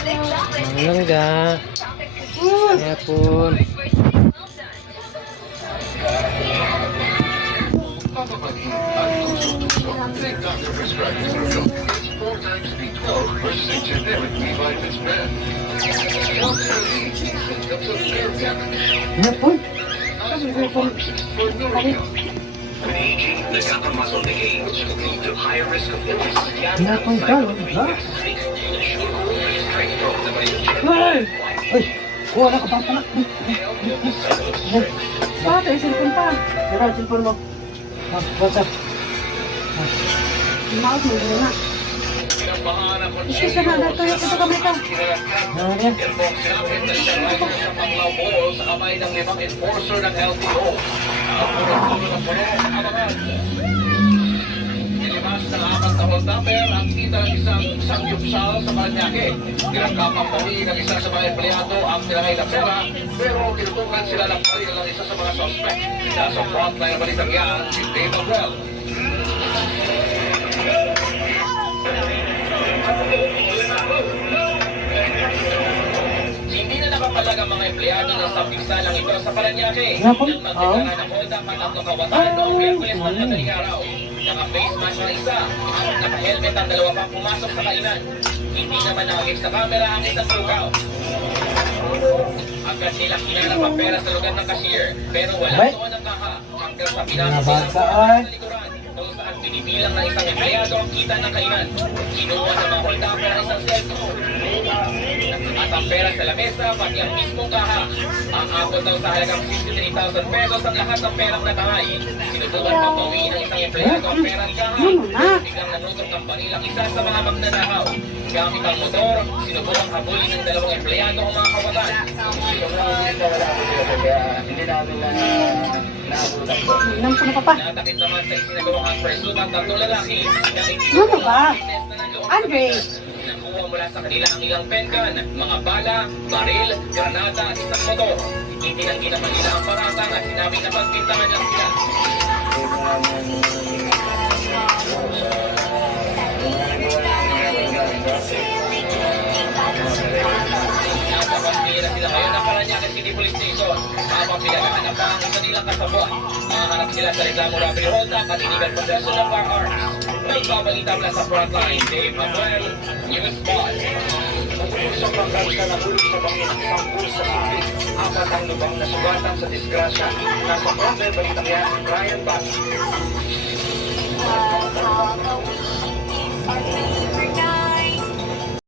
Mangga. Hapon. Hapon. Nagkakamuscle decay, which could lead to higher risk of illness. Hapon ka, ha? Ay! Ay! Kuha na ka pa pala. Pa, tayo cellphone pa. Tara, cellphone mo. WhatsApp. Maot mo na. Excuse na na, tuyo ko kamay ka. Ano yan? Sa panglaw sa kamay ng limang enforcer ng LTO. Ang puno ng puno sa kabangan. Nilimas ng 4 na hold number ang kita ng isang sangyupsal sa Paranaque. Ginagkapang pawi ng isa sa mga empleyado ang tinangay na pera, pero tinutukan sila ng pawi ng isa sa mga suspect. Nasa frontline ng balitang yan, si Dave Abrel. Hindi na nakapalag ang mga empleyado ng sampisalang ito sa Paranaque. Nang magdeklara ng hold up ang tatlong kawatan noong Miyerkules ng madaling araw. Naka-face mask ang isa at naka-helmet ang dalawa pang pumasok sa kainan. Hindi naman nakagig sa camera ang isang lugaw. Agad nilang hinarap ang pera sa lugar ng cashier, pero wala doon ang kaha. Hanggang sa pinasok silang sa likuran, kung saan binibilang ng isang empleyado ang kita ng kainan. Kinuha ng mga hold-upper ang isang cellphone. At ang pera sa lamesa, pati ang mismong kaha. Ang abot daw sa halagang 63,000 pesos ang lahat ng perang natangay. Sinubukan pang bawiin ng isang empleyado ang perang kaha. Biglang nanutok ng banilang isa sa mga magnanakaw. Gamit ang motor, sinubukan habulin ng dalawang empleyado ang mga kawatan. Hindi namin na naabutan. Nang puno ka pa. Natakit naman sa isinagawang pursuit ang tatlong lalaki. Ano ba? Andre. Nakuha mula sa kanila ang ilang penkan, mga bala, baril, granada at isang motor. Itinanggi naman nila ang paratang at sinabi na pagbintangan lang sila. Napapasira sila ngayon ng Paranaque City Police Station. Habang pinaghahanap pa ang isa nilang kasabot. Mahanap sila sa reklamo robbery hold-up at illegal possession of firearms. Nagbabalita mula sa frontline, Dave Abrel, News Pod. Sa pagkakita na huli sa bangin ng sampul sa City, 4 ang lubang na sugatan sa disgrasya. Nasa frontline balitang yan si Brian Bass.